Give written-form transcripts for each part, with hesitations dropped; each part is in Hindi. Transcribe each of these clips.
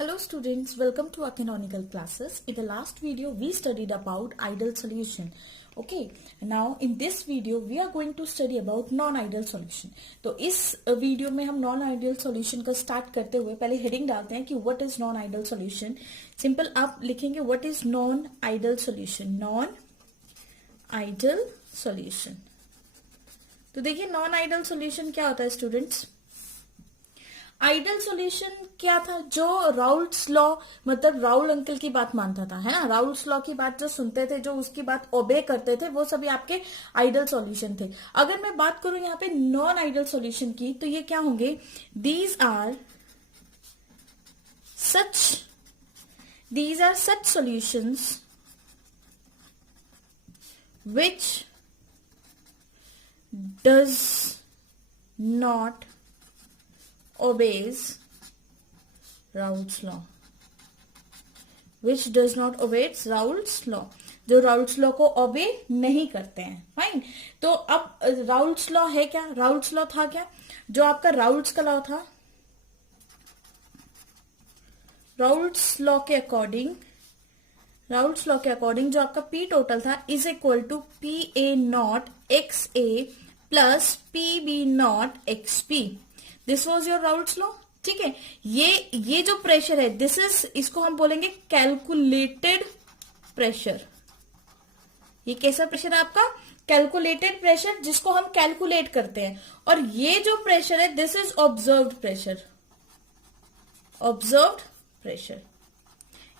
Hello students, welcome to our canonical classes. In the last video we studied about ideal solution. Okay, now in this video we are going to study about non-ideal solution. तो इस वीडियो में हम non-ideal solution का स्टार्ट करते हुए पहले हेडिंग डालते हैं कि what is non-ideal solution. Simple आप लिखेंगे what is non-ideal solution. non-ideal solution. तो देखिए non-ideal solution क्या होता है स्टूडेंट्स. आइडियल सॉल्यूशन क्या था, जो राउल्स लॉ मतलब राउल अंकल की बात मानता था, है ना. राउल्स लॉ की बात जो सुनते थे, जो उसकी बात ओबे करते थे, वो सभी आपके आइडियल सॉल्यूशन थे. अगर मैं बात करूं यहाँ पे नॉन आइडियल सॉल्यूशन की, तो ये क्या होंगे. These are such solutions which does not obeys Raoult's law, which does not obey Raoult's law, जो राउल्ट्स लॉ को ओबे नहीं करते हैं. फाइन. तो अब राउल्ट्स लॉ है क्या, राउल्ट्स लॉ था क्या, जो आपका राउल्ट्स का लॉ था. राउल्ट्स लॉ के अकॉर्डिंग जो आपका पी टोटल था is equal to P A nought X A plus P B nought X P. This was your Raoult's law. ठीक है. ये जो प्रेशर है, इसको हम बोलेंगे कैलकुलेटेड प्रेशर. ये कैसा प्रेशर है आपका, कैलकुलेटेड प्रेशर, जिसको हम कैलकुलेट करते हैं. और ये जो प्रेशर है दिस इज ऑब्जर्व्ड प्रेशर.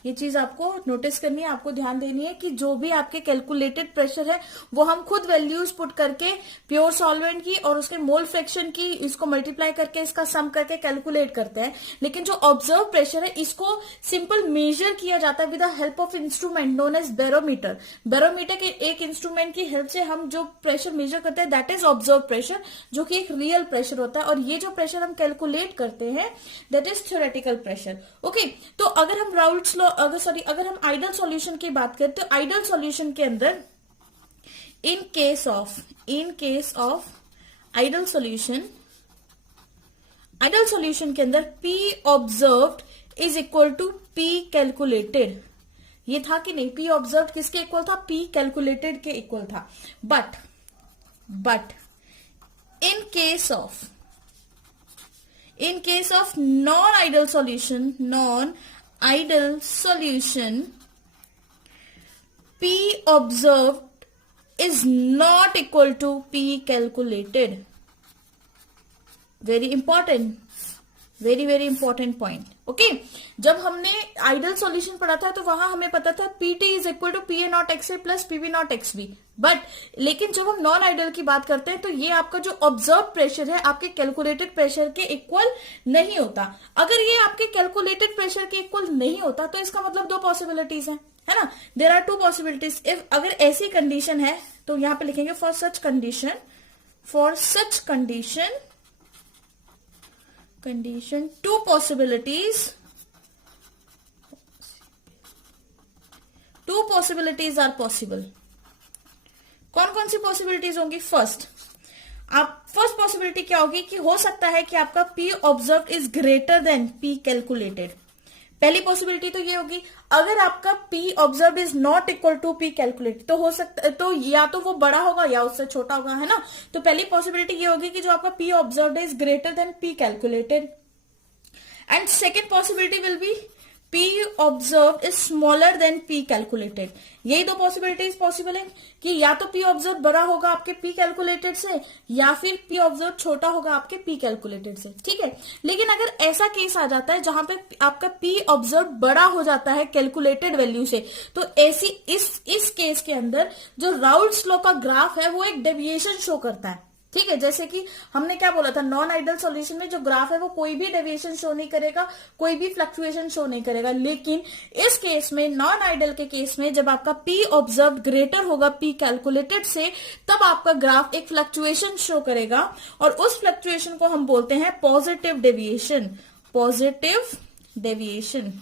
ये चीज आपको नोटिस करनी है, आपको ध्यान देनी है कि जो भी आपके कैलकुलेटेड प्रेशर है वो हम खुद वैल्यूज पुट करके प्योर सॉल्वेंट की और उसके मोल फ्रैक्शन की इसको मल्टीप्लाई करके इसका सम करके कैलकुलेट करते हैं. लेकिन जो ऑब्जर्व प्रेशर है इसको सिंपल मेजर किया जाता है with the help of instrument known as barometer. Barometer के एक इंस्ट्रूमेंट की हेल्प से हम जो प्रेशर मेजर करते हैं दैट इज ऑब्जर्व प्रेशर, जो कि एक रियल प्रेशर होता है. और ये जो प्रेशर हम कैलकुलेट करते हैं that is theoretical pressure. Okay. तो अगर हम राउल्ट्स लॉ अगर हम आइडियल सॉल्यूशन की बात करें तो आइडियल सॉल्यूशन के अंदर in case of ideal solution के अंदर P observed is equal to P calculated. ये था कि नहीं, P ऑब्जर्व्ड किसके इक्वल था, P कैलकुलेटेड के इक्वल था. But in case of non ideal solution, P observed is not equal to P calculated. Very important point. Okay. जब हमने आइडियल सॉल्यूशन पढ़ा था तो वहां हमें पता था PT is equal to P A nought X A plus P B nought X B. But लेकिन जब हम नॉन आइडियल की बात करते हैं तो ये आपका जो ऑब्जर्व प्रेशर है आपके कैलकुलेटेड प्रेशर के इक्वल नहीं होता. अगर ये आपके कैलकुलेटेड प्रेशर के इक्वल नहीं होता तो इसका मतलब दो पॉसिबिलिटीज है ना. There are two possibilities. If अगर ऐसी कंडीशन है तो यहां पे लिखेंगे for such condition two possibilities are possible. कौन सी पॉसिबिलिटीज होंगी. फर्स्ट पॉसिबिलिटी क्या होगी कि हो सकता है कि आपका P observed is greater than P calculated. पहली पॉसिबिलिटी तो ये होगी अगर आपका P observed is not equal to P calculated, तो हो सकता तो या तो वो बड़ा होगा या उससे छोटा होगा, है ना. तो पहली पॉसिबिलिटी ये होगी कि जो आपका P observed is greater than P calculated. And second possibility will be P observed is smaller than P calculated. यही दो पॉसिबिलिटीज पॉसिबल है कि या तो P observed बड़ा होगा आपके P कैलकुलेटेड से या फिर P observed छोटा होगा आपके P कैलकुलेटेड से. ठीक है. लेकिन अगर ऐसा केस आ जाता है जहां पे आपका P observed बड़ा हो जाता है कैलकुलेटेड वैल्यू से, तो ऐसी इस केस के अंदर जो राउल्ट्स लॉ का ग्राफ है वो एक डेविएशन शो करता है. ठीक है. जैसे कि हमने क्या बोला था, नॉन आइडियल सॉल्यूशन में जो ग्राफ है वो कोई भी डेविएशन शो नहीं करेगा, कोई भी फ्लक्चुएशन शो नहीं करेगा. लेकिन इस केस में, नॉन आइडियल के केस में, जब आपका P ऑब्जर्व ग्रेटर होगा P कैलकुलेटेड से, तब आपका ग्राफ एक फ्लक्चुएशन शो करेगा और उस फ्लक्चुएशन को हम बोलते हैं पॉजिटिव डेविएशन.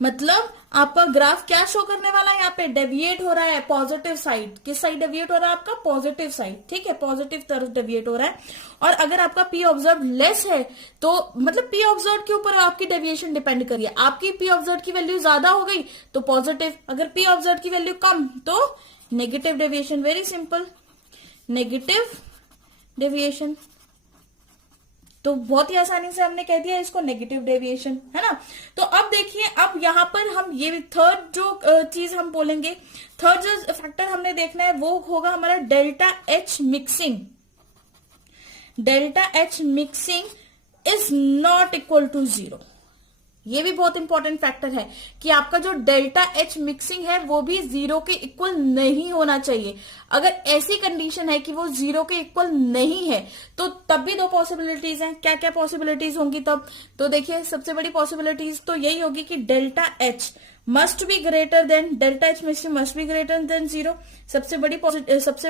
मतलब आपका ग्राफ क्या शो करने वाला है, यहाँ पे डेविएट हो रहा है पॉजिटिव साइड। किस साइड डेविएट हो रहा है आपका, पॉजिटिव साइड, ठीक है, पॉजिटिव तरफ डेविएट हो रहा है। और अगर आपका पी ऑब्जर्व लेस है तो मतलब पी ऑब्जर्व के ऊपर आपकी डेविएशन डिपेंड करिए। आपकी पी ऑब्जर्व की वैल्यू ज्यादा हो गई तो पॉजिटिव, अगर पी ऑब्जर्व की वैल्यू कम तो negative deviation. Very simple, negative deviation. तो बहुत ही आसानी से हमने कह दिया इसको नेगेटिव डेविएशन, है ना। तो अब देखिए, अब यहां पर हम ये थर्ड जो चीज हम बोलेंगे, थर्ड जो फैक्टर हमने देखना है वो होगा हमारा delta H mixing. Delta H mixing is not equal to 0। ये भी बहुत इंपॉर्टेंट फैक्टर है कि आपका जो डेल्टा एच मिक्सिंग है वो भी 0 के इक्वल नहीं होना चाहिए। अगर ऐसी कंडीशन है कि वो 0 के इक्वल नहीं है तो तब भी दो पॉसिबिलिटीज हैं। क्या क्या पॉसिबिलिटीज होंगी तब, तो देखिए सबसे बड़ी पॉसिबिलिटीज तो यही होगी कि delta H must be greater than, delta H mixing must be greater than 0। सबसे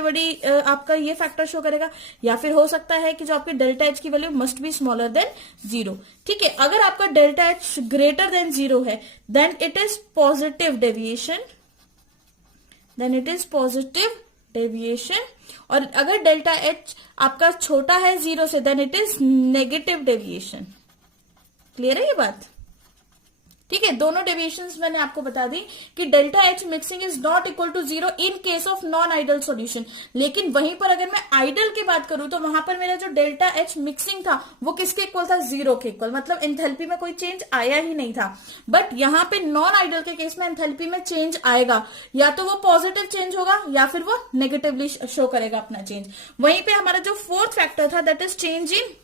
बड़ी आपका ये फैक्टर शो करेगा। या फिर हो सकता है कि जो आपकी डेल्टा एच की value must be smaller than 0, ठीक है। अगर आपका डेल्टा एच ग्रेटर देन 0 है then it is positive deviation, then it is positive deviation. और अगर डेल्टा एच आपका छोटा है 0 से then it is negative deviation. Clear है ये बात, ठीक है। दोनों डेविएशंस मैंने आपको बता दी कि delta H mixing is not equal to 0 in case of non ideal solution. लेकिन वहीं पर अगर मैं आइडल की बात करूं तो वहां पर मेरा जो डेल्टा एच मिक्सिंग था वो किसके इक्वल था, 0 के इक्वल, मतलब एंथैल्पी में कोई चेंज आया ही नहीं था। बट यहां पे नॉन आइडल के केस में एंथैल्पी में चेंज आएगा, या तो वो पॉजिटिव चेंज होगा या फिर वो नेगेटिवली शो करेगा अपना चेंज। वहीं पे हमारा जो फोर्थ फैक्टर था that is change in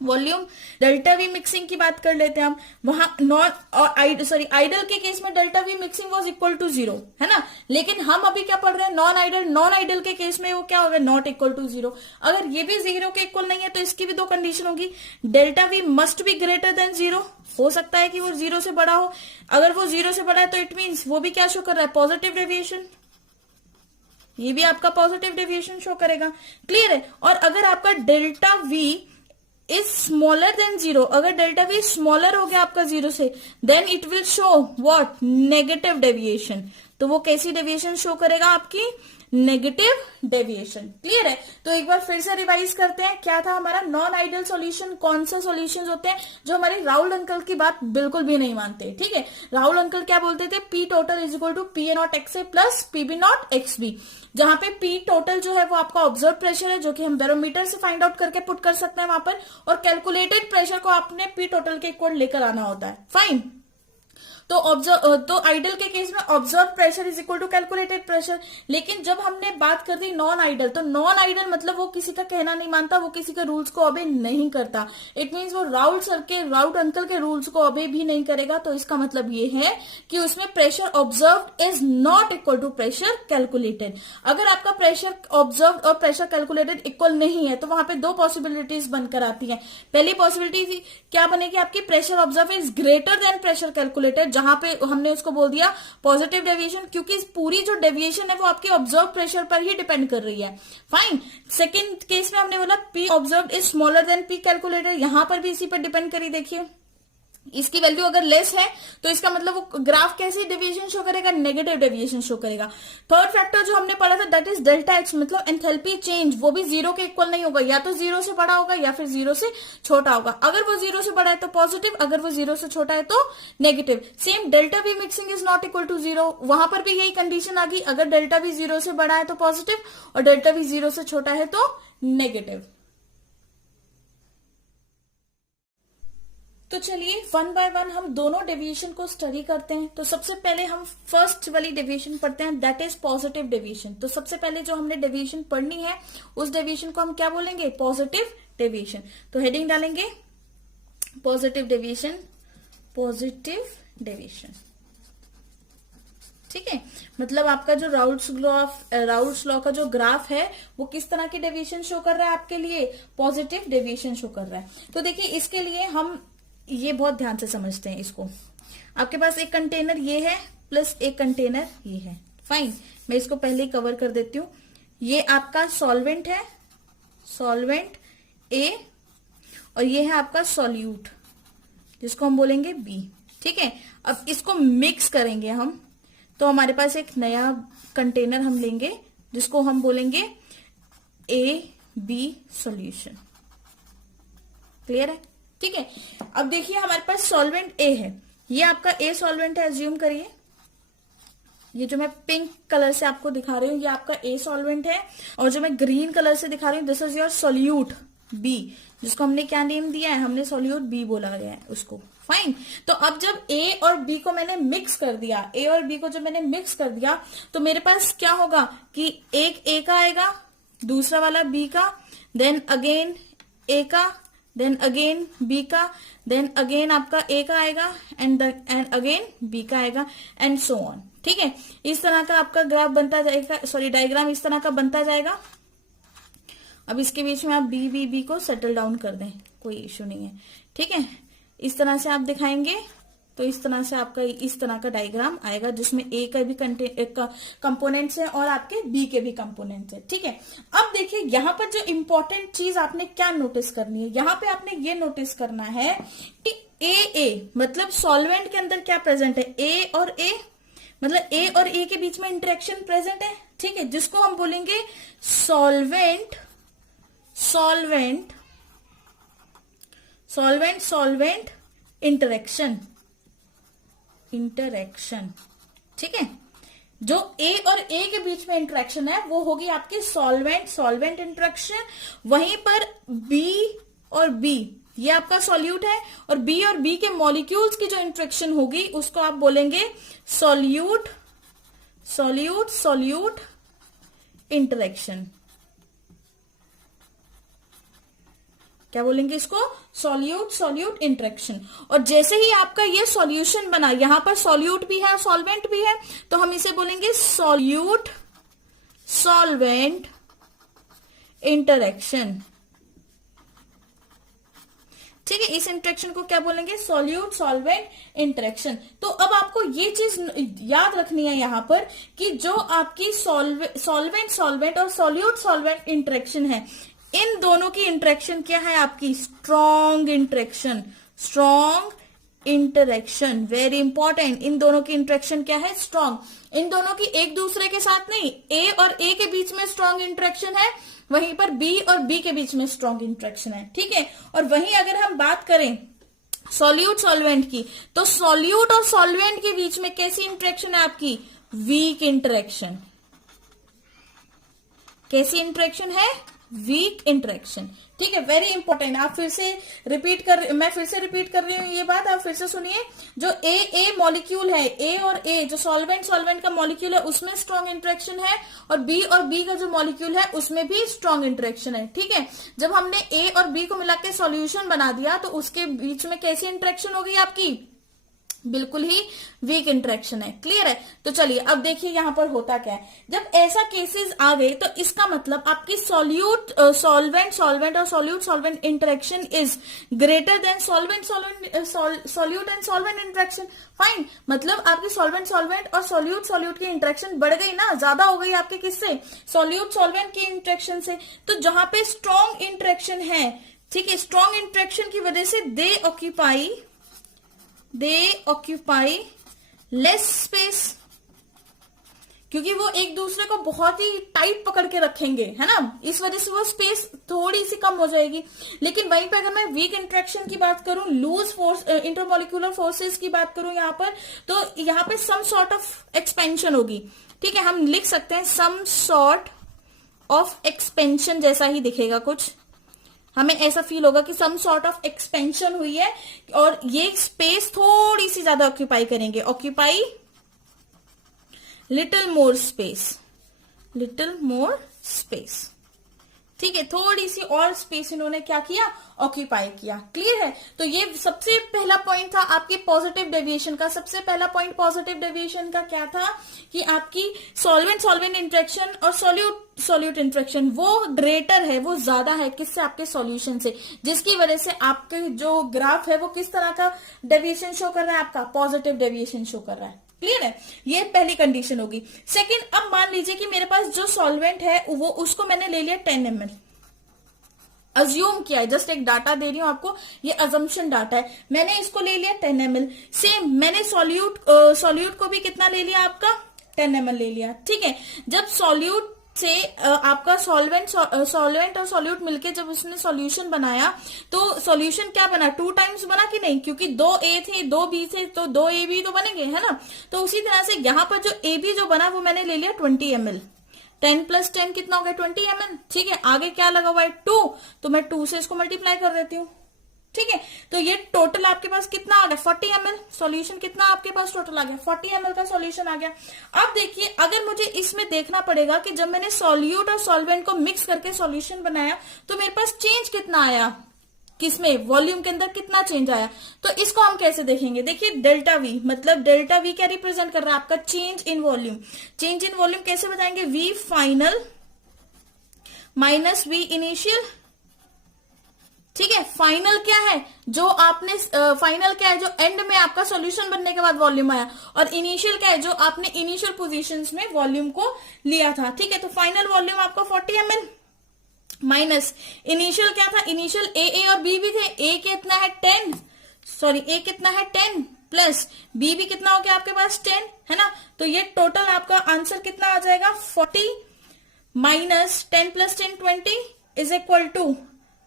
volume. Delta V mixing की बात कर लेते हैं हम। वहां आइडल के केस में delta V mixing was equal to 0, है ना। लेकिन हम अभी क्या पढ़ रहे हैं, नॉन आइडल। नॉन आइडल के केस में वो क्या होगा, नॉट इक्वल टू 0। अगर ये भी 0 के इक्वल नहीं है तो इसकी भी दो कंडीशन होगी, delta we must be greater than 0। हो सकता है कि वो 0 से बड़ा हो। अगर वो 0 से बड़ा है तो इट मीन्स वो भी क्या शो कर रहा है, पॉजिटिव डेविएशन। ये भी आपका पॉजिटिव डेविएशन शो करेगा। क्लियर है। और अगर आपका delta V is smaller than 0, अगर डेल्टा वी स्मॉलर हो गया आपका 0 से then it will show what, negative deviation. तो वो कैसी डेविएशन शो करेगा, आपकी नेगेटिव डेविएशन। क्लियर है। तो एक बार फिर से रिवाइज करते हैं, क्या था हमारा नॉन आइडियल सॉल्यूशन। कौन से सॉल्यूशंस होते हैं जो हमारे राहुल अंकल की बात बिल्कुल भी नहीं मानते, ठीक है। राहुल अंकल क्या बोलते थे, P total is equal to P A nought X A plus P B nought X B, जहां पे पी टोटल जो है वो आपका ऑब्जर्व प्रेशर है जो कि हम बैरोमीटर से फाइंड आउट करके पुट कर सकते हैं वहां पर, और कैलकुलेटेड प्रेशर को आपने पी टोटल के इक्वल लेकर आना होता है। फाइन। तो आइडल के केस में observe pressure is equal to calculated pressure. लेकिन जब हमने बात कर दी नॉन आइडल, तो नॉन आइडल मतलब वो किसी का कहना नहीं मानता, वो किसी के रूल्स को ऑबे नहीं करता। इट मीन्स वो राउट अंकल के रूल्स को ऑबे भी नहीं करेगा। तो इसका मतलब ये है कि उसमें pressure observe is not equal to pressure calculated. अगर आपका प्रेशर ऑब्जर्व और प्रेशर कैलकुलेटेड इक्वल नहीं है तो वहां पे दो पॉसिबिलिटीज बनकर आती है। पहली पॉसिबिलिटी क्या बनेगी आपकी, pressure observe is greater then pressure calculated, जहां पे हमने उसको बोल दिया पॉजिटिव डेविएशन, क्योंकि पूरी जो डेविएशन है वो आपके ऑब्जर्व प्रेशर पर ही डिपेंड कर रही है। फाइन। सेकंड केस में हमने बोला P observe is smaller than P calculated, यहां पर भी इसी पर डिपेंड करी। देखिए इसकी वैल्यू अगर लेस है तो इसका मतलब वो ग्राफ कैसी डेविएशन शो करेगा, नेगेटिव डेविएशन शो करेगा। थर्ड फैक्टर जो हमने पढ़ा था दैट इज डेल्टा एच, मतलब एंथैल्पी चेंज, वो भी 0 के इक्वल नहीं होगा, या तो 0 से बड़ा होगा या फिर 0 से छोटा होगा। अगर वो 0 से बड़ा है तो पॉजिटिव, अगर वो 0 से छोटा है तो negative. Same delta V mixing is not equal to 0, वहां पर भी यही कंडीशन आ गई, अगर डेल्टा वी 0 से बड़ा है तो पॉजिटिव और डेल्टा वी 0 से छोटा है तो नेगेटिव। तो चलिए वन बाय वन हम दोनों डेविएशन को स्टडी करते हैं। तो सबसे पहले हम फर्स्ट वाली डेविएशन पढ़ते हैं दैट इज पॉजिटिव डेविएशन। तो सबसे पहले जो हमने डेविएशन पढ़नी है उस डेविएशन को हम क्या बोलेंगे, पॉजिटिव डेविएशन। तो हेडिंग डालेंगे पॉजिटिव डेविएशन, पॉजिटिव डेविएशन, ठीक है। मतलब आपका जो राउल्स लॉ का जो ग्राफ है वो किस तरह की डेविएशन शो कर रहा है आपके लिए, पॉजिटिव डेविएशन शो कर रहा है। तो देखिए इसके लिए हम ये बहुत ध्यान से समझते हैं इसको। आपके पास एक कंटेनर ये है प्लस एक कंटेनर ये है। फाइन, मैं इसको पहले ही कवर कर देती हूँ। ये आपका सॉल्वेंट है, सॉल्वेंट ए, और ये है आपका सॉल्यूट जिसको हम बोलेंगे बी, ठीक है, अब इसको मिक्स करेंगे हम, तो हमारे पास एक नया कंटेनर हम लेंगे जिसको हम बोलेंगे AB सॉल्यूशन। क्लियर है? ठीक है, अब देखिए हमारे पास सॉल्वेंट A है, ये आपका A सॉल्वेंट है, एज्यूम करिए। ये जो मैं पिंक कलर से आपको दिखा रही हूँ ये आपका A सॉल्वेंट है, और जो मैं ग्रीन कलर से दिखा रही हूँ this is your solute B, जिसको हमने क्या नेम दिया है, हमने सोल्यूट B बोला गया है उसको। फाइन, तो अब जब A और B को मैंने मिक्स कर दिया, A और B को जब मैंने मिक्स कर दिया तो मेरे पास क्या होगा कि एक A का आएगा, दूसरा वाला B का, देन अगेन A का, देन अगेन B का, देन अगेन आपका A का आएगा, एंड अगेन B का आएगा, एंड सो ऑन। ठीक है, इस तरह का आपका ग्राफ बनता जाएगा, सॉरी डायग्राम इस तरह का बनता जाएगा। अब इसके बीच में आप B को सेटल डाउन कर दें, कोई इश्यू नहीं है। ठीक है, इस तरह से आप दिखाएंगे तो इस तरह से आपका इस तरह का डायग्राम आएगा जिसमें A का भी कंपोनेंट्स है और आपके B के भी कंपोनेंट्स है। ठीक है, अब देखिए यहाँ पर जो इंपॉर्टेंट चीज आपने क्या नोटिस करनी है, यहाँ पे आपने ये नोटिस करना है कि A मतलब सॉल्वेंट के अंदर क्या प्रेजेंट है, A और A, मतलब A और A के बीच में इंटरेक्शन प्रेजेंट है। ठीक है, जिसको हम बोलेंगे solvent solvent solvent solvent interaction. ठीक है, जो A और A के बीच में इंटरेक्शन है वो होगी आपकी सॉल्वेंट सॉल्वेंट इंटरेक्शन। वहीं पर B और B ये आपका सॉल्यूट है, और B और B के मॉलिक्यूल्स की जो इंटरेक्शन होगी उसको आप बोलेंगे सॉल्यूट सॉल्यूट सॉल्यूट इंटरेक्शन। क्या बोलेंगे इसको, सॉल्यूट सॉल्यूट इंटरेक्शन। और जैसे ही आपका ये सॉल्यूशन बना, यहां पर सॉल्यूट भी है सॉल्वेंट भी है, तो हम इसे बोलेंगे सॉल्यूट सॉल्वेंट इंटरेक्शन। ठीक है, इस इंटरेक्शन को क्या बोलेंगे, सॉल्यूट सॉल्वेंट इंटरेक्शन। तो अब आपको ये चीज याद रखनी है यहां पर कि जो आपकी सॉल्वेंट सॉल्वेंट और सॉल्यूट सॉल्वेंट इंटरेक्शन है, इन दोनों की इंटरेक्शन क्या है आपकी, strong interaction, strong interaction, very important. इन दोनों की इंटरेक्शन क्या है, स्ट्रॉन्ग। इन दोनों की एक दूसरे के साथ नहीं, A और A के बीच में स्ट्रॉन्ग इंटरेक्शन है, वहीं पर B और B के बीच में स्ट्रॉन्ग इंटरेक्शन है। ठीक है, और वहीं अगर हम बात करें सॉल्यूट सॉल्वेंट की, तो सॉल्यूट और सॉल्वेंट के बीच में कैसी इंटरेक्शन है आपकी, वीक इंटरेक्शन। कैसी इंटरेक्शन है, वीक इंटरेक्शन। ठीक है, वेरी इंपॉर्टेंट। मैं फिर से रिपीट कर रही हूँ ये बात, आप फिर से सुनिए। जो A मॉलिक्यूल है, A और A जो सॉल्वेंट का मॉलिक्यूल है उसमें स्ट्रॉन्ग इंटरेक्शन है, और B का जो मॉलिक्यूल है उसमें भी स्ट्रॉन्ग इंटरेक्शन है। ठीक है, जब हमने A और B को मिला के सॉल्यूशन बना दिया तो उसके बीच में कैसी इंटरेक्शन हो गई आपकी, बिल्कुल ही वीक इंटरेक्शन है। क्लियर है? तो चलिए अब देखिए यहां पर होता क्या है, जब ऐसा केसेस आ गए तो इसका मतलब आपकी सॉल्वेंट और solute interaction is greater then solute and solvent interaction. Fine, मतलब आपकी सॉल्वेंट और सॉल्यूट की इंटरेक्शन बढ़ गई ना, ज्यादा हो गई आपके किससे, सॉल्वेंट की इंटरेक्शन से। तो जहां पे स्ट्रॉन्ग इंटरेक्शन है, ठीक है, स्ट्रॉन्ग इंटरेक्शन की वजह से दे ऑक्यूपाई लेस स्पेस, क्योंकि वो एक दूसरे को बहुत ही टाइट पकड़ के रखेंगे, है ना, इस वजह से वो स्पेस थोड़ी सी कम हो जाएगी। लेकिन वहीं पे अगर मैं वीक इंटरेक्शन की बात करूं, लूज फोर्स इंटरमोलिकुलर फोर्सेस की बात करूं यहां पर, तो यहां पे सम सॉर्ट ऑफ एक्सपेंशन होगी। ठीक है, हम लिख सकते हैं सम सॉर्ट ऑफ एक्सपेंशन, जैसा ही दिखेगा कुछ, हमें ऐसा फील होगा कि सम सॉर्ट ऑफ एक्सपेंशन हुई है और ये स्पेस थोड़ी सी ज्यादा ऑक्यूपाई करेंगे, ऑक्यूपाई लिटिल मोर स्पेस। ठीक है, थोड़ी सी और स्पेस इन्होंने क्या किया, ऑक्यूपाई किया। क्लियर है? तो ये सबसे पहला पॉइंट था आपके पॉजिटिव डेविएशन का। सबसे पहला पॉइंट पॉजिटिव डेविएशन का क्या था कि आपकी सॉल्वेंट इंटरेक्शन और सॉल्यूट इंटरेक्शन वो ग्रेटर है, वो ज्यादा है किससे, आपके सॉल्यूशन से, जिसकी वजह से आपके जो ग्राफ है वो किस तरह का डेविएशन शो कर रहा है, आपका पॉजिटिव डेविएशन शो कर रहा है। क्लियर है? ये पहली कंडीशन होगी। सेकंड, अब मान लीजिए कि मेरे पास जो सॉल्वेंट है वो उसको मैंने ले लिया 10 ml, अज्यूम किया है, जस्ट एक डाटा दे रही हूं आपको, ये अजम्पशन डाटा है। मैंने इसको ले लिया 10 ml। सेम मैंने सॉल्यूट को भी कितना ले लिया आपका 10 ml ले लिया, ठीक है। जब सॉल्यूट से आपका सॉल्वेंट और सॉल्यूट मिलके जब उसने सॉल्यूशन बनाया तो सॉल्यूशन क्या बना, 2 टाइम्स बना कि नहीं, क्योंकि 2 A थे 2 B थे तो 2 AB तो बनेंगे, है ना। तो उसी तरह से यहाँ पर जो AB जो बना वो मैंने ले लिया 20 ml। 10 + 10 कितना हो गया 20 ml, ठीक है। आगे क्या लगा हुआ है 2, तो मैं 2 से इसको मल्टीप्लाई कर देती हूँ, ठीक है। तो ये टोटल आपके पास कितना आ गया 40 ml। सॉल्यूशन कितना आपके पास टोटल आ गया 40 ml का सॉल्यूशन आ गया। अब देखिए अगर मुझे इसमें देखना पड़ेगा कि जब मैंने सॉल्यूट और सॉल्वेंट को मिक्स करके सॉल्यूशन बनाया तो मेरे पास चेंज कितना आया, किसमें, वॉल्यूम के अंदर कितना चेंज आया। तो इसको हम कैसे देखेंगे, देखिए डेल्टा वी, मतलब डेल्टा वी क्या रिप्रेजेंट कर रहा है आपका change in volume. Change in volume कैसे बताएंगे, V final minus V initial, ठीक है। फाइनल क्या है, जो आपने फाइनल क्या है, जो एंड में आपका सॉल्यूशन बनने के बाद वॉल्यूम आया, और इनिशियल क्या है, जो आपने इनिशियल पोजीशंस में वॉल्यूम को लिया था, ठीक है। तो फाइनल वॉल्यूम आपका 40 ml माइनस इनिशियल क्या था, इनिशियल ए और बी भी थे। ए कितना है 10, सॉरी ए कितना है 10 प्लस बी भी कितना हो गया आपके पास 10, है ना। तो ये टोटल आपका आंसर कितना आ जाएगा 40 minus 10 + 10 20 is equal to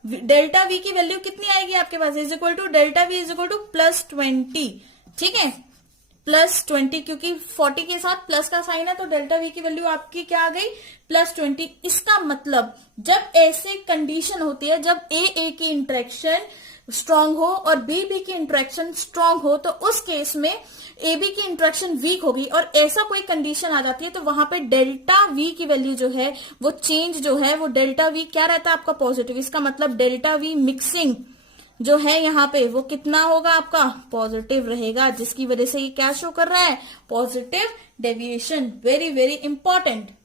delta V की वैल्यू कितनी आएगी आपके पास, is equal to delta V is equal to +20, ठीक है, +20, क्योंकि 40 के साथ प्लस का साइन है तो डेल्टा वी की वैल्यू आपकी क्या आ गई +20। इसका मतलब जब ऐसे कंडीशन होती है, जब ए की इंटरेक्शन स्ट्रांग हो और बी की इंटरेक्शन स्ट्रांग हो, तो उस केस में ए बी की इंटरेक्शन वीक होगी, और ऐसा कोई कंडीशन आ जाती है तो वहां पे डेल्टा वी की वैल्यू जो है वो चेंज जो है वो डेल्टा वी क्या रहता है आपका पॉजिटिव। इसका मतलब डेल्टा वी मिक्सिंग जो है यहाँ पे वो कितना होगा आपका पॉजिटिव रहेगा, जिसकी वजह से ये क्या शो कर रहा है positive deviation. Very very important.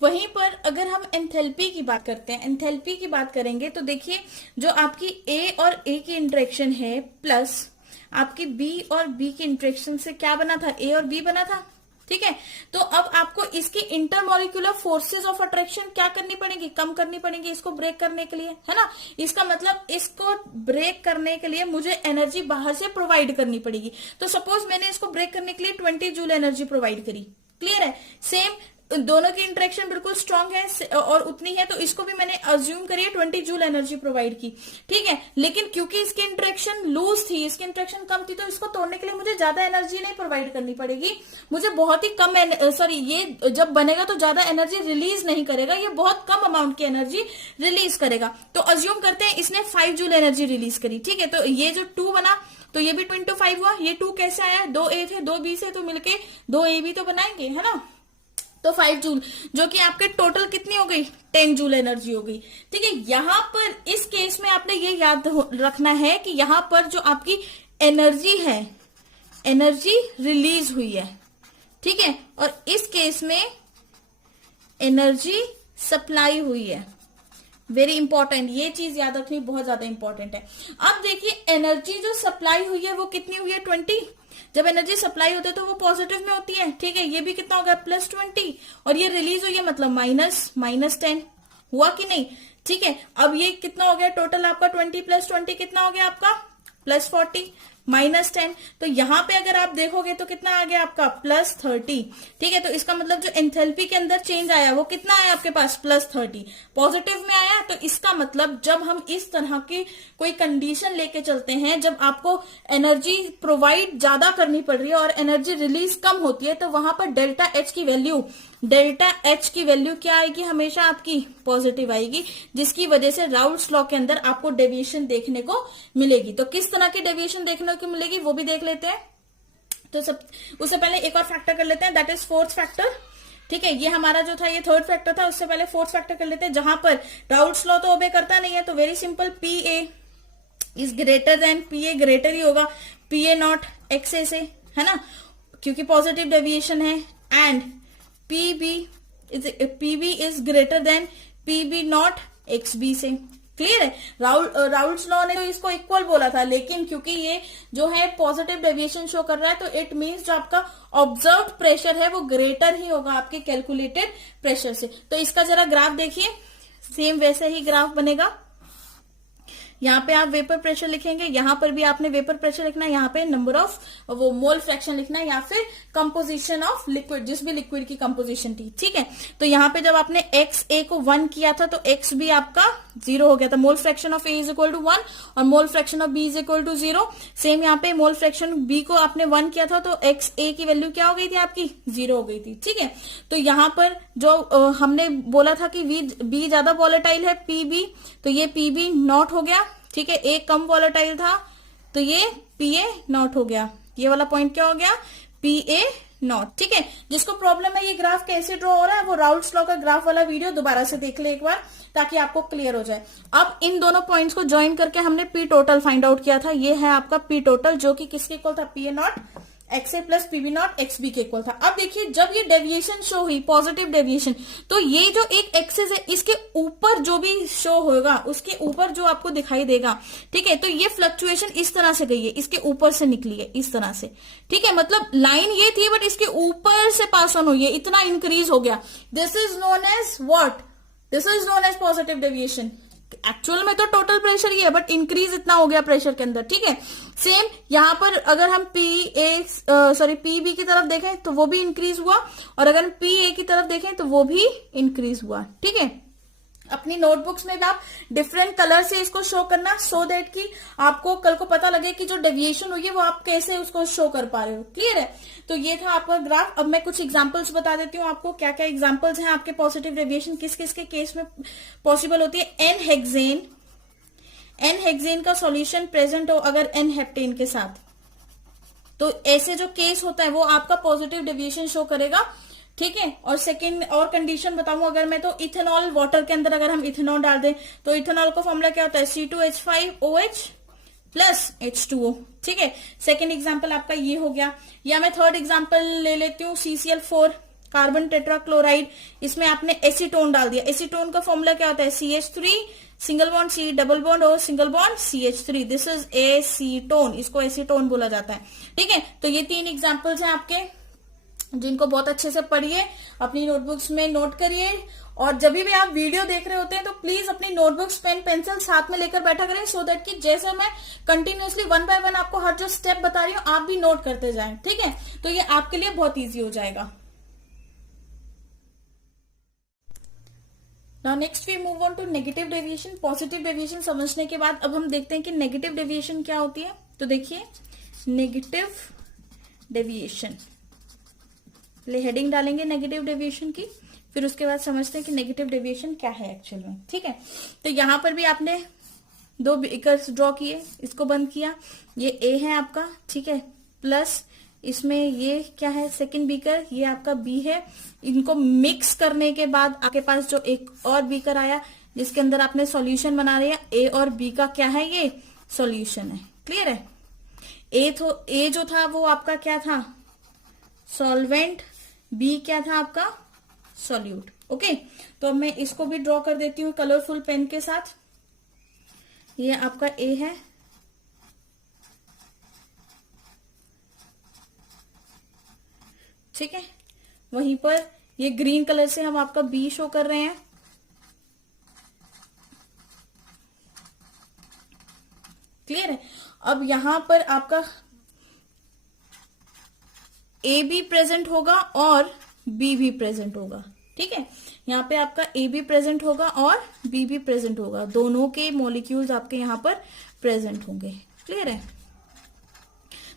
वहीं पर अगर हम एंथैल्पी की बात करते हैं, एंथैल्पी की बात करेंगे तो देखिए जो आपकी ए और ए की इंटरेक्शन है प्लस आपकी बी और बी की इंटरेक्शन से क्या बना था, ए और बी बना था, ठीक है। तो अब आपको इसकी इंटरमॉलिक्यूलर फोर्सेस ऑफ अट्रैक्शन क्या करनी पड़ेगी, कम करनी पड़ेगी इसको ब्रेक करने के लिए, है ना। इसका मतलब इसको ब्रेक करने के लिए मुझे एनर्जी बाहर से प्रोवाइड करनी पड़ेगी। तो सपोज मैंने इसको ब्रेक करने के लिए 20 जूल एनर्जी प्रोवाइड करी, क्लियर है। सेम दोनों की इंटरेक्शन बिल्कुल स्ट्रांग है और उतनी है, तो इसको भी मैंने अज्यूम करिए 20 जूल एनर्जी प्रोवाइड की, ठीक है। लेकिन क्योंकि इसकी इंटरेक्शन लूज थी, इसकी इंटरेक्शन कम थी, तो इसको तोड़ने के लिए मुझे ज्यादा एनर्जी नहीं प्रोवाइड करनी पड़ेगी, मुझे बहुत ही कम सॉरी ये जब बनेगा तो ज्यादा एनर्जी रिलीज नहीं करेगा, ये बहुत कम अमाउंट की एनर्जी रिलीज करेगा। तो अज्यूम करते हैं इसने 5 जूल एनर्जी रिलीज करी, ठीक है। तो ये जो 2 बना तो ये भी 2 × 5 हुआ। ये 2 कैसे आया, 2 A थे 2 B से, तो मिलके 2 AB तो बनाएंगे, है ना। तो 5 जूल जो कि आपके टोटल कितनी हो गई 10 जूल एनर्जी हो गई, ठीक है। यहां पर इस केस में आपने ये याद रखना है कि यहां पर जो आपकी एनर्जी है, एनर्जी रिलीज हुई है, ठीक है, और इस केस में एनर्जी सप्लाई हुई है। वेरी इंपॉर्टेंट, ये चीज याद रखनी बहुत ज्यादा इंपॉर्टेंट है। अब देखिए एनर्जी जो सप्लाई हुई है वो कितनी हुई है 20। जब एनर्जी सप्लाई होती है तो वो पॉजिटिव में होती है, ठीक है। ये भी कितना होगा +20, और ये रिलीज हुई है मतलब -10 हुआ कि नहीं, ठीक है। अब ये कितना हो गया टोटल आपका 20 + 20 कितना हो गया आपका +40 -10। तो यहां पे अगर आप देखोगे तो कितना आ गया आपका +30, ठीक है। तो इसका मतलब जो एंथैल्पी के अंदर चेंज आया वो कितना आया आपके पास +30, पॉजिटिव में आया। तो इसका मतलब जब हम इस तरह की कोई कंडीशन लेके चलते हैं, जब आपको एनर्जी प्रोवाइड ज्यादा करनी पड़ रही है और एनर्जी रिलीज कम होती है, तो वहां पर डेल्टा एच की वैल्यू क्या आएगी, हमेशा आपकी पॉजिटिव आएगी, जिसकी वजह से राउल्ट्स लॉ के अंदर आपको डेविएशन देखने को मिलेगी। तो किस तरह की डेविएशन देखने को मिलेगी वो भी देख लेते हैं। तो उससे पहले एक और फैक्टर कर लेते हैं, दैट इज फोर्थ फैक्टर, ठीक है। ये हमारा जो था ये थर्ड फैक्टर था, उससे पहले फोर्थ फैक्टर कर लेते हैं, जहां पर राउल्ट्स लॉ तो ओबे करता नहीं है। तो very simple, PA is greater than PA, greater ही होगा PA0 XA से, है ना, क्योंकि पॉजिटिव डेविएशन है। And PB is greater than PB0 XB से, क्लियर है। राउल्ट्स लॉ ने तो इसको इक्वल बोला था, लेकिन क्योंकि ये जो है पॉजिटिव डेविएशन शो कर रहा है, तो इट मीन्स जो आपका ऑब्जर्व्ड प्रेशर है वो ग्रेटर ही होगा आपके कैलकुलेटेड प्रेशर से। तो इसका जरा ग्राफ देखिए, सेम वैसे ही ग्राफ बनेगा। यहाँ पे आप वेपर प्रेशर लिखेंगे, यहाँ पर भी आपने वेपर प्रेशर लिखना है, यहाँ पे नंबर ऑफ वो मोल फ्रैक्शन लिखना है, या फिर कंपोजिशन ऑफ लिक्विड, जिस भी लिक्विड की कंपोजिशन थी, ठीक है। तो यहाँ पे जब आपने एक्स ए को 1 किया था तो एक्स बी आपका 0 हो गया था। Mole fraction of A is equal to 1 और mole fraction of B is equal to 0। Same यहाँ पे मोल फ्रैक्शन बी को आपने 1 किया था तो एक्स ए की वैल्यू क्या हो गई थी आपकी, 0 हो गई थी, ठीक है। तो यहाँ पर जो हमने बोला था कि बी ज्यादा वॉलेटाइल है पीबी, तो ये पीबी नॉट हो गया, ठीक है। ए कम वॉलेटाइल था तो ये पी ए नॉट हो गया, ये वाला पॉइंट क्या हो गया, पी ए नॉट, ठीक है। जिसको प्रॉब्लम है ये ग्राफ कैसे ड्रॉ हो रहा है, वो राउल्ट्स लॉ का ग्राफ वाला वीडियो दोबारा से देख ले एक बार, ताकि आपको क्लियर हो जाए। अब इन दोनों पॉइंट्स को ज्वाइन करके हमने पी टोटल फाइंड आउट किया था। ये है आपका पी टोटल, जो कि किसके इक्वल था, P A nought X A plus P B nought X B के इक्वल था। अब देखिए जब ये डेविएशन शो हुई, पॉजिटिव डेविएशन, तो ये जो एक एक्सिस है इसके ऊपर जो भी शो होगा उसके ऊपर जो आपको दिखाई देगा, ठीक है। तो ये फ्लक्चुएशन इस तरह से गई है, इसके ऊपर से निकली है इस तरह से, ठीक है। मतलब लाइन ये थी बट इसके ऊपर से पास ऑन हुई है, इतना इंक्रीज हो गया। This is known as what, this is known as positive deviation. Actual में तो टोटल प्रेशर ही है बट इंक्रीज इतना हो गया प्रेशर के अंदर, ठीक है। सेम यहां पर अगर हम पी बी की तरफ देखें तो वो भी इंक्रीज हुआ, और अगर हम पी ए की तरफ देखें तो वो भी इंक्रीज हुआ, ठीक है। अपनी नोटबुक्स में भी आप डिफरेंट कलर से इसको शो करना, सो दैट कि आपको कल को पता लगे कि जो डेविएशन हुई है वो आप कैसे उसको शो कर पा रहे हो, क्लियर है। तो ये था आपका ग्राफ। अब मैं कुछ एग्जांपल्स बता देती हूँ आपको, क्या क्या एग्जांपल्स हैं आपके पॉजिटिव डेविएशन किस किस के केस में पॉसिबल होती है। एन हेक्सेन का सॉल्यूशन प्रेजेंट हो अगर एन हेप्टेन के साथ, तो ऐसे जो केस होता है वो आपका पॉजिटिव डेविएशन शो करेगा, ठीक है। और सेकंड और कंडीशन बताऊं अगर मैं, तो इथेनॉल वाटर के अंदर अगर हम इथेनॉल डाल दें तो इथेनॉल का फॉर्मूला क्या होता है, C2H5OH प्लस H2O, ठीक है। सेकंड एग्जांपल आपका ये हो गया। या मैं थर्ड एग्जांपल ले लेती हूँ, CCl4 कार्बन टेट्राक्लोराइड, इसमें आपने एसीटोन डाल दिया। एसीटोन का फॉर्मूला क्या होता है, CH3 single bond C double bond O single bond CH3, this is acetone, इसको एसीटोन बोला जाता है, ठीक है। तो ये 3 एग्जांपल्स हैं आपके, जिनको बहुत अच्छे से पढ़िए, अपनी नोटबुक्स में नोट करिए, और जब भी आप वीडियो देख रहे होते हैं तो प्लीज अपनी नोटबुक्स पेन पेंसिल साथ में लेकर बैठा करें, सो दैट कि जैसे मैं कंटिन्यूअसली 1 बाय 1 आपको हर जो स्टेप बता रही हूँ आप भी नोट करते जाएं, ठीक है। तो ये आपके लिए बहुत ईजी हो जाएगा। Now next we move on to negative deviation. Positive deviation समझने के बाद अब हम देखते हैं कि नेगेटिव डेविएशन क्या होती है। तो देखिए नेगेटिव डेविएशन, पहले हेडिंग डालेंगे नेगेटिव डेविएशन की, फिर उसके बाद समझते हैं कि नेगेटिव डेविएशन क्या है एक्चुअल में, ठीक है। तो यहां पर भी आपने 2 बीकर्स ड्रॉ किए, इसको बंद किया, ये ए है आपका, ठीक है, प्लस इसमें ये क्या है, सेकंड बीकर, ये आपका बी है। इनको मिक्स करने के बाद आपके पास जो एक और बीकर आया जिसके अंदर आपने सॉल्यूशन बना रहे हैं, ए और बी का क्या है, ये सॉल्यूशन है, क्लियर है। ए जो था वो आपका क्या था, सॉल्वेंट, बी क्या था आपका, सॉल्यूट, ओके। तो अब मैं इसको भी ड्रॉ कर देती हूँ कलरफुल पेन के साथ। ये आपका ए है, ठीक है। वहीं पर ये ग्रीन कलर से हम आपका बी शो कर रहे हैं, क्लियर है। अब यहां पर आपका ए भी प्रेजेंट होगा और बी भी प्रेजेंट होगा, ठीक है। यहाँ पे आपका ए भी प्रेजेंट होगा और बी भी प्रेजेंट होगा, दोनों के मॉलिक्यूल्स आपके यहाँ पर प्रेजेंट होंगे, क्लियर है।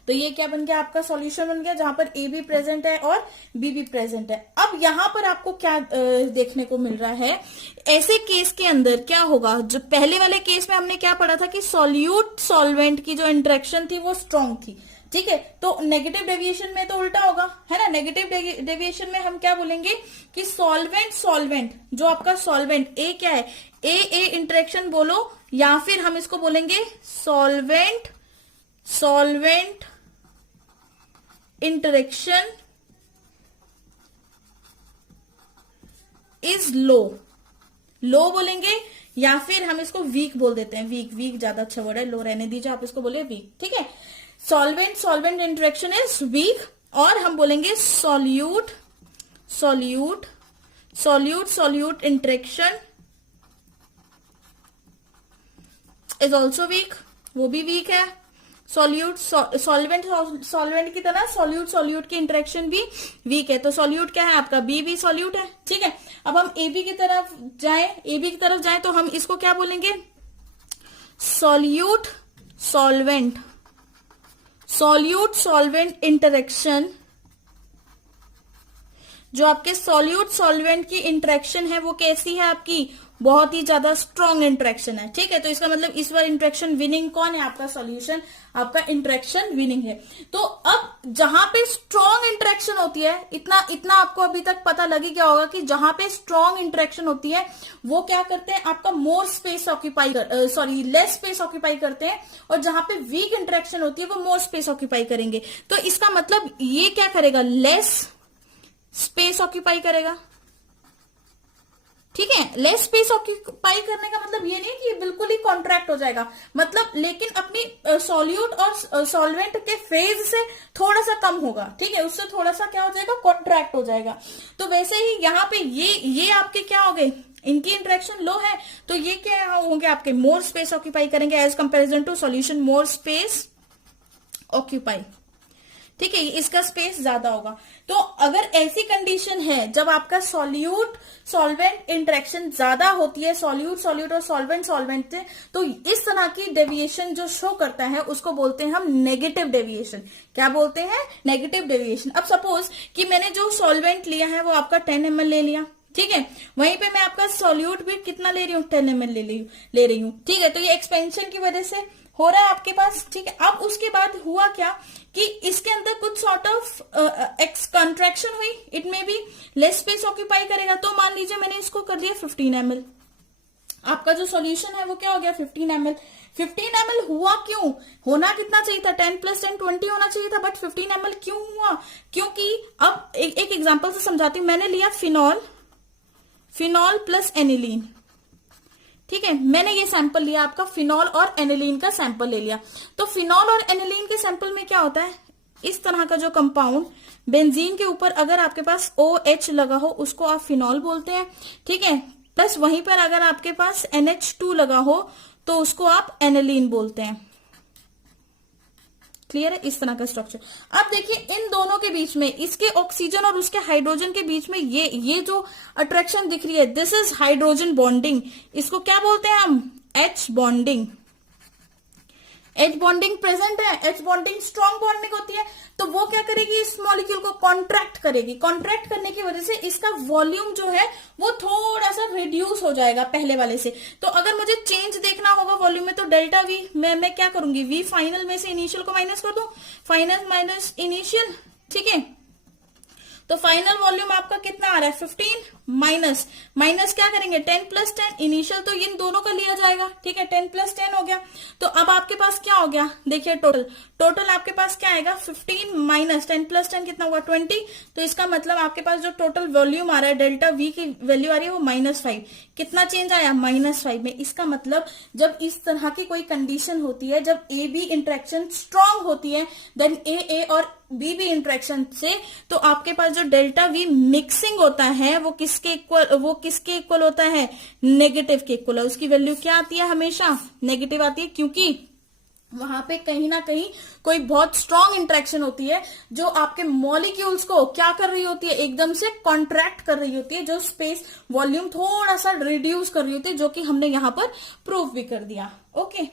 तो ये क्या बन गया, आपका सॉल्यूशन बन गया जहां पर ए भी प्रेजेंट है और बी भी प्रेजेंट है। अब यहां पर आपको क्या देखने को मिल रहा है, ऐसे केस के अंदर क्या होगा, जो पहले वाले केस में हमने क्या पढ़ा था कि सॉल्यूट सॉल्वेंट की जो इंटरेक्शन थी वो स्ट्रांग थी, ठीक है। तो नेगेटिव डेविएशन में तो उल्टा होगा, है ना। नेगेटिव डेविएशन में हम क्या बोलेंगे कि सॉल्वेंट जो आपका सॉल्वेंट ए क्या है, ए इंटरेक्शन बोलो, या फिर हम इसको बोलेंगे सॉल्वेंट इंटरेक्शन इज लो बोलेंगे, या फिर हम इसको वीक बोल देते हैं, वीक, वीक ज्यादा अच्छा वर्ड है, लो रहने दीजिए, आप इसको बोलिए वीक, ठीक है। Solvent solvent interaction is weak, और हम बोलेंगे solute solute solute solute interaction is also weak, वो भी वीक है। सॉल्यूट सॉल्वेंट सॉल्वेंट की तरह सॉल्यूट सॉल्यूट की इंटरेक्शन भी वीक है, तो सॉल्यूट क्या है आपका, बी भी सॉल्यूट है, ठीक है। अब हम ए बी की तरफ जाएं तो हम इसको क्या बोलेंगे, solute solvent solute solvent interaction. जो आपके सॉल्यूट सॉल्वेंट की इंटरेक्शन है वो कैसी है आपकी, बहुत ही ज्यादा स्ट्रॉन्ग इंटरेक्शन है, ठीक है। तो इसका मतलब इस बार इंटरेक्शन विनिंग कौन है, आपका सॉल्यूशन, आपका इंटरेक्शन विनिंग है। तो अब जहां पे स्ट्रॉन्ग इंटरेक्शन होती है, इतना आपको अभी तक पता लगी क्या होगा कि जहां पे स्ट्रॉन्ग इंटरेक्शन होती है वो क्या करते हैं, आपका मोर space occupy less space occupy करते हैं, और जहां पे वीक इंटरेक्शन होती है वो मोर स्पेस ऑक्यूपाई करेंगे। तो इसका मतलब ये क्या करेगा, लेस स्पेस ऑक्यूपाई करेगा, ठीक है। लेस स्पेस ऑक्यूपाई करने का मतलब ये नहीं कि बिल्कुल ही कॉन्ट्रैक्ट हो जाएगा, मतलब लेकिन अपनी सॉल्यूट और सॉल्वेंट के फेज से थोड़ा सा कम होगा, ठीक है, उससे थोड़ा सा क्या हो जाएगा, कॉन्ट्रैक्ट हो जाएगा। तो वैसे ही यहाँ पे ये आपके क्या हो गए, इनकी इंटरेक्शन लो है, तो ये क्या होंगे आपके, मोर स्पेस ऑक्यूपाई करेंगे as comparison to solution more space occupy, ठीक है, इसका स्पेस ज्यादा होगा। तो अगर ऐसी कंडीशन है जब आपका सॉल्यूट सॉल्वेंट इंटरेक्शन ज्यादा होती है, सॉल्यूट सॉल्यूट और सॉल्वेंट सॉल्वेंट से, तो इस तरह की डेविएशन जो शो करता है उसको बोलते हैं हम नेगेटिव डेविएशन। क्या बोलते हैं, नेगेटिव डेविएशन। अब सपोज कि मैंने जो सॉल्वेंट लिया है वो आपका 10 ml ले लिया, ठीक है, वहीं पे मैं आपका सॉल्यूट भी कितना ले रही हूँ, 10 ml ले रही हूँ, ठीक है। तो ये एक्सपेंशन की वजह से हो रहा है आपके पास, ठीक है। अब उसके बाद हुआ क्या कि इसके अंदर कुछ सॉर्ट ऑफ कंट्रैक्शन हुई, इट में भी लेस स्पेस ऑक्यूपाई करेगा। तो मान लीजिए मैंने इसको कर दिया 15 ml, आपका जो सॉल्यूशन है वो क्या हो गया, 15 ml। 15 ml हुआ क्यों, होना कितना चाहिए था, 10 + 10 20 होना चाहिए था, बट 15 ml क्यों हुआ, क्योंकि अब एक एग्जाम्पल से समझाती हूँ। मैंने लिया फिनॉल प्लस एनिलीन, ठीक है, मैंने ये सैंपल लिया आपका, फिनॉल और एनिलीन का सैंपल ले लिया। तो फिनॉल और एनिलीन के सैंपल में क्या होता है, इस तरह का जो कंपाउंड बेंजीन के ऊपर अगर आपके पास OH लगा हो उसको आप फिनॉल बोलते हैं, ठीक है, प्लस वहीं पर अगर आपके पास NH2 लगा हो तो उसको आप एनिलीन बोलते हैं। क्लियर है, इस तरह का स्ट्रक्चर। अब देखिए इन दोनों के बीच में, इसके ऑक्सीजन और उसके हाइड्रोजन के बीच में ये जो अट्रैक्शन दिख रही है, दिस इज हाइड्रोजन बॉन्डिंग। इसको क्या बोलते हैं हम, H bonding. H bonding present है, H बॉन्डिंग स्ट्रॉन्ग बॉन्डिंग होती है, तो वो क्या करेगी, इस मॉलिक्यूल को कॉन्ट्रैक्ट करेगी। कॉन्ट्रैक्ट करने की वजह से इसका वॉल्यूम जो है वो थोड़ा सा रिड्यूस हो जाएगा पहले वाले से। तो अगर मुझे चेंज देखना होगा वॉल्यूम में तो डेल्टा वी, मैं क्या करूंगी, वी फाइनल में से इनिशियल को माइनस कर दूं, फाइनल माइनस इनिशियल, ठीक है। तो फाइनल वॉल्यूम आपका कितना आ रहा है, 15 माइनस क्या करेंगे, 10 + 10 इनिशियल, तो इन दोनों का लिया जाएगा, ठीक है, 10 + 10 हो गया। तो अब आपके पास क्या हो गया, देखिए टोटल आपके पास क्या आएगा, 15 - 10 + 10 कितना हुआ, 20। तो इसका मतलब आपके पास जो टोटल वॉल्यूम आ रहा है, डेल्टा वी की वैल्यू आ रही है वो -5। कितना चेंज आया, -5 में। इसका मतलब जब इस तरह की कोई कंडीशन होती है, जब ए बी इंटरेक्शन स्ट्रांग होती है, देन ए और बी इंटरेक्शन से, तो आपके पास जो डेल्टा वी मिक्सिंग होता है वो किसके इक्वल होता है, नेगेटिव के इक्वल है। उसकी वैल्यू क्या आती है, हमेशा नेगेटिव आती है, क्योंकि वहां पे कहीं ना कहीं कोई बहुत स्ट्रांग इंटरेक्शन होती है जो आपके मॉलिक्यूल्स को क्या कर रही होती है, एकदम से कॉन्ट्रैक्ट कर रही होती है, जो स्पेस वॉल्यूम थोड़ा सा रिड्यूस कर रही होती है, जो कि हमने यहां पर प्रूव भी कर दिया। ओके,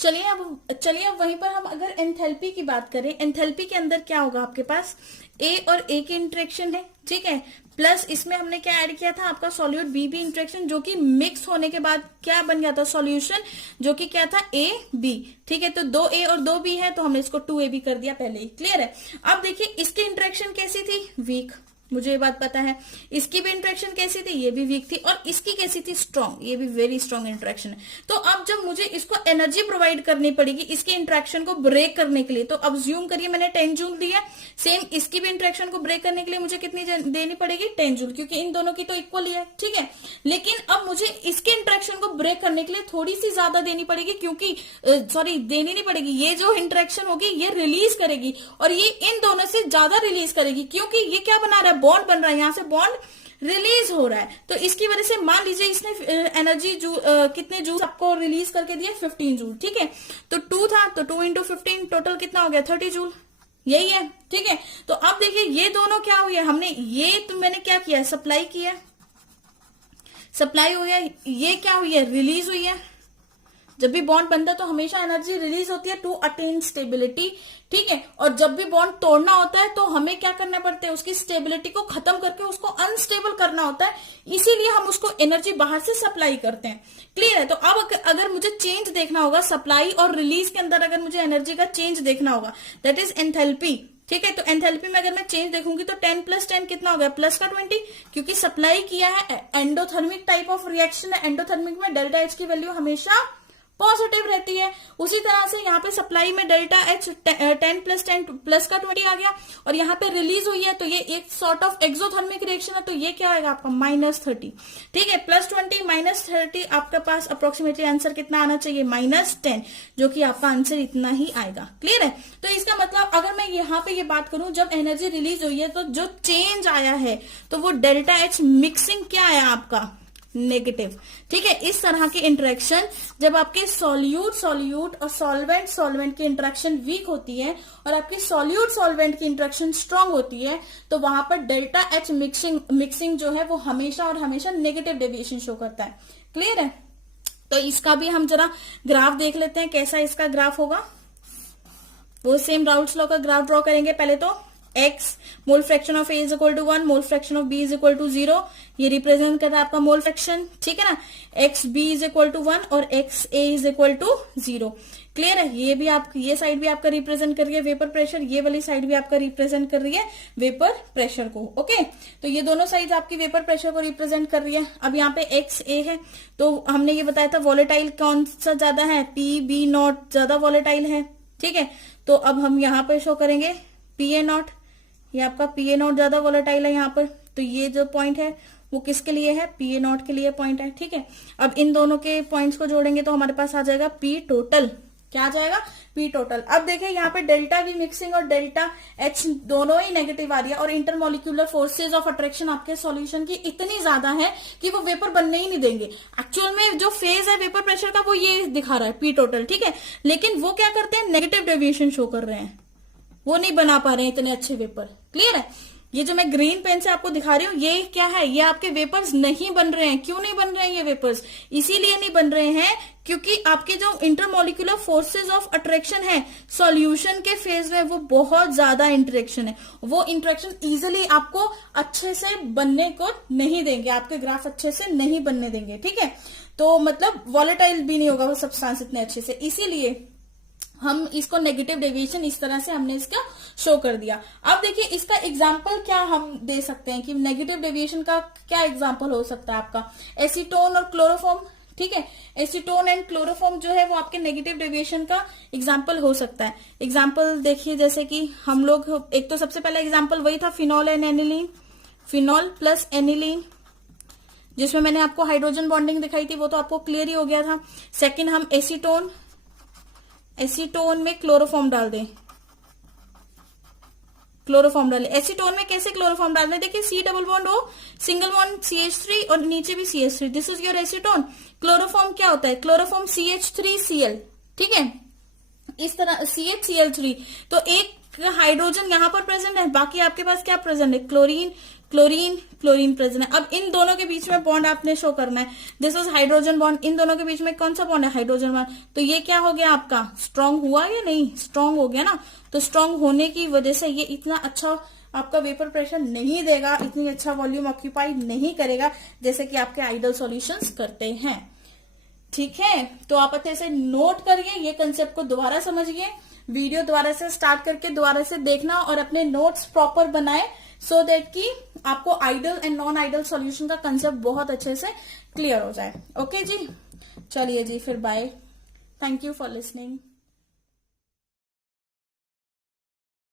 चलिए अब वहीं पर हम अगर एंथैल्पी की बात करें, एंथैल्पी के अंदर क्या होगा, आपके पास ए और ए की इंटरेक्शन है, ठीक है, प्लस इसमें हमने क्या ऐड किया था, आपका सॉल्यूट बी इंटरेक्शन, जो कि मिक्स होने के बाद क्या बन गया था, सॉल्यूशन, जो कि क्या था, ए बी, ठीक है। तो 2A और 2B है, तो हमने इसको 2AB कर दिया पहले ही। क्लियर है। अब देखिए इसकी इंटरेक्शन कैसी थी, वीक, मुझे ये बात पता है। इसकी भी इंटरेक्शन कैसी थी, ये भी वीक थी, और इसकी कैसी थी, स्ट्रांग, ये भी वेरी स्ट्रांग इंटरेक्शन है। तो अब जब मुझे इसको एनर्जी प्रोवाइड करनी पड़ेगी इसके इंटरेक्शन को ब्रेक करने के लिए, तो अब ज्यूम करिए मैंने 10 जूल दिया, सेम इसकी भी इंटरेक्शन को ब्रेक करने के लिए मुझे कितनी देनी पड़ेगी, 10 जूल, क्योंकि इन दोनों की तो इक्वल ही है, ठीक है। लेकिन अब मुझे इसके इंटरेक्शन को ब्रेक करने के लिए थोड़ी सी ज्यादा देनी पड़ेगी, क्योंकि सॉरी देनी नहीं पड़ेगी, ये जो इंटरेक्शन होगी ये रिलीज करेगी और ये इन दोनों से ज्यादा रिलीज करेगी, क्योंकि ये क्या बना रहा है, बॉन्ड बन रहा है, यहां से बॉन्ड रिलीज हो रहा है। तो इसकी वजह से मान लीजिए इसने एनर्जी कितने जूल आपको रिलीज करके दिया, 15 जूल, ठीक है। तो 2 था, तो 2 × 15 टोटल कितना हो गया, 30 जूल, यही है, ठीक है। तो अब देखिए ये दोनों क्या हुए, हमने ये तो मैंने क्या किया, सप्लाई किया, सप्लाई हुई है, ये क्या हुई है, रिलीज हुई है। जब भी बॉन्ड बनता है तो हमेशा एनर्जी रिलीज होती है टू अटेन स्टेबिलिटी, ठीक है। और जब भी बॉन्ड तोड़ना होता है तो हमें क्या करना पड़ता है, उसकी स्टेबिलिटी को खत्म करके उसको अनस्टेबल करना होता है, इसीलिए हम उसको एनर्जी बाहर से सप्लाई करते हैं। क्लियर है। तो अब अगर मुझे चेंज देखना होगा सप्लाई और रिलीज के अंदर, अगर मुझे एनर्जी का चेंज देखना होगा, दैट इज एंथैल्पी, ठीक है। तो एंथैल्पी में अगर मैं चेंज देखूंगी तो 10 + 10 कितना हो गया, प्लस का 20, क्योंकि सप्लाई किया है, एंडोथर्मिक टाइप ऑफ रिएक्शन है, एंडोथर्मिक में डेल्टा एच की वैल्यू हमेशा पॉजिटिव रहती है। उसी तरह से यहाँ पे सप्लाई में डेल्टा एच 10 + 10 प्लस का 20 आ गया, और यहाँ पे रिलीज हुई है तो ये एक सॉर्ट ऑफ एक्सोथर्मिक रिएक्शन है, तो ये क्या आएगा आपका -30, ठीक है। +20 -30 आपके पास अप्रोक्सीमेटली आंसर कितना आना चाहिए, -10, जो कि आपका आंसर इतना ही आएगा। क्लियर है। तो इसका मतलब अगर मैं यहाँ पे ये बात करूं, जब एनर्जी रिलीज हुई है तो जो चेंज आया है तो वो डेल्टा एच मिक्सिंग क्या आया आपका, नेगेटिव, ठीक है। इस तरह की इंटरेक्शन जब आपके सॉल्यूट और सॉल्वेंट की इंटरेक्शन वीक होती है और आपकी सॉल्वेंट की इंटरेक्शन स्ट्रांग होती है, तो वहां पर डेल्टा एच मिक्सिंग जो है वो हमेशा और हमेशा नेगेटिव डेविएशन शो करता है। क्लियर है। तो इसका भी हम जरा ग्राफ देख लेते हैं, कैसा इसका ग्राफ होगा। वो सेम राउल्स लॉ का ग्राफ ड्रॉ करेंगे। पहले तो x mole fraction of A is equal to 1, mole fraction of B is equal to 0, ये रिप्रेजेंट कर रहा है आपका मोल फ्रैक्शन, ठीक है ना। XB इज इक्वल टू 1 और XA is equal to 0। Clear है। ये भी आप, ये साइड भी आपका रिप्रेजेंट कर रही है वेपर प्रेशर, ये वाली साइड भी आपका रिप्रेजेंट कर रही है वेपर प्रेशर को। ओके, तो ये दोनों साइड आपकी वेपर प्रेशर को रिप्रेजेंट कर रही है। अब यहाँ पे XA है, तो हमने ये बताया था वॉलेटाइल कौन सा ज्यादा है, PB0 ज्यादा वॉलेटाइल है, ठीक है। तो अब हम यहाँ पे शो करेंगे PA0, ये आपका PA0 ज्यादा वॉलेटाइल है यहाँ पर, तो ये जो पॉइंट है वो किसके लिए है, PA0 के लिए पॉइंट है, ठीक है। अब इन दोनों के पॉइंट्स को जोड़ेंगे तो हमारे पास आ जाएगा P टोटल, क्या आ जाएगा, P टोटल। अब देखिए यहाँ पे डेल्टा V मिक्सिंग और डेल्टा H दोनों ही नेगेटिव आ रही है, और इंटरमोलिक्यूलर फोर्सेज ऑफ अट्रैक्शन आपके सॉल्यूशन की इतनी ज्यादा है कि वो वेपर बनने ही नहीं देंगे। एक्चुअल में जो फेज है वेपर प्रेशर का वो ये दिखा रहा है P टोटल, ठीक है, लेकिन वो क्या करते हैं, नेगेटिव डेविएशन शो कर रहे हैं, वो नहीं बना पा रहे हैं इतने अच्छे वेपर। क्लियर है। ये जो मैं ग्रीन पेन से आपको दिखा रही हूँ ये क्या है, ये आपके वेपर्स नहीं बन रहे हैं। क्यों नहीं बन रहे हैं ये वेपर्स, इसीलिए नहीं बन रहे हैं क्योंकि आपके जो इंटरमोलिकुलर फोर्सेज ऑफ अट्रैक्शन है सॉल्यूशन के फेज में वो बहुत ज्यादा इंटरेक्शन है, वो इंटरेक्शन इजिली आपको अच्छे से बनने को नहीं देंगे, आपके ग्राफ अच्छे से नहीं बनने देंगे, ठीक है। तो मतलब वॉलेटाइल भी नहीं होगा वो सब्सटेंस इतने अच्छे से, इसीलिए हम इसको नेगेटिव डेविएशन इस तरह से हमने इसका शो कर दिया। अब देखिए इसका एग्जाम्पल क्या हम दे सकते हैं कि नेगेटिव डेविएशन का क्या एग्जाम्पल हो सकता है आपका, एसीटोन और क्लोरोफॉर्म, ठीक है। एसीटोन एंड क्लोरोफॉर्म जो है वो आपके नेगेटिव डेविएशन का एग्जाम्पल हो सकता है। एग्जाम्पल देखिए जैसे कि हम लोग, एक तो सबसे पहला एग्जाम्पल वही था phenol and aniline, phenol plus aniline, जिसमें मैंने आपको हाइड्रोजन बॉन्डिंग दिखाई थी, वो तो आपको क्लियर ही हो गया था। सेकेंड हम एसीटोन, एसीटोन में क्लोरोफॉर्म डाल दें, क्लोरोफॉर्म डालें। एसीटोन में कैसे क्लोरोफॉर्म डालना है, देखिए C double bond O, single bond CH3 और नीचे भी CH3, this is your acetone. Chloroform क्या होता है, क्लोरोफॉर्म CH3Cl, ठीक है, इस तरह CHCl3। तो एक हाइड्रोजन यहां पर प्रेजेंट है, बाकी आपके पास क्या प्रेजेंट है, क्लोरीन क्लोरीन क्लोरीन प्रेजेंट है। अब इन दोनों के बीच में बॉन्ड आपने शो करना है, दिस इज हाइड्रोजन बॉन्ड, इन दोनों के बीच में कौन सा बॉन्ड है, हाइड्रोजन बॉन्ड। तो ये क्या हो गया आपका, स्ट्रांग हुआ या नहीं, स्ट्रांग हो गया ना। तो स्ट्रांग होने की वजह से ये इतना अच्छा आपका वेपर प्रेशर नहीं देगा, इतनी अच्छा वॉल्यूम ऑक्यूपाई नहीं करेगा जैसे कि आपके आइडल सॉल्यूशंस करते हैं, ठीक है। तो आप अच्छे से नोट करिए, ये कंसेप्ट को दोबारा समझिए, वीडियो दोबारा से स्टार्ट करके दोबारा से देखना और अपने नोट्स प्रॉपर बनाए, सो दैट कि आपको ideal and non ideal solution का कंसेप्ट बहुत अच्छे से क्लियर हो जाए। ओके जी, चलिए जी फिर bye. Thank you for listening.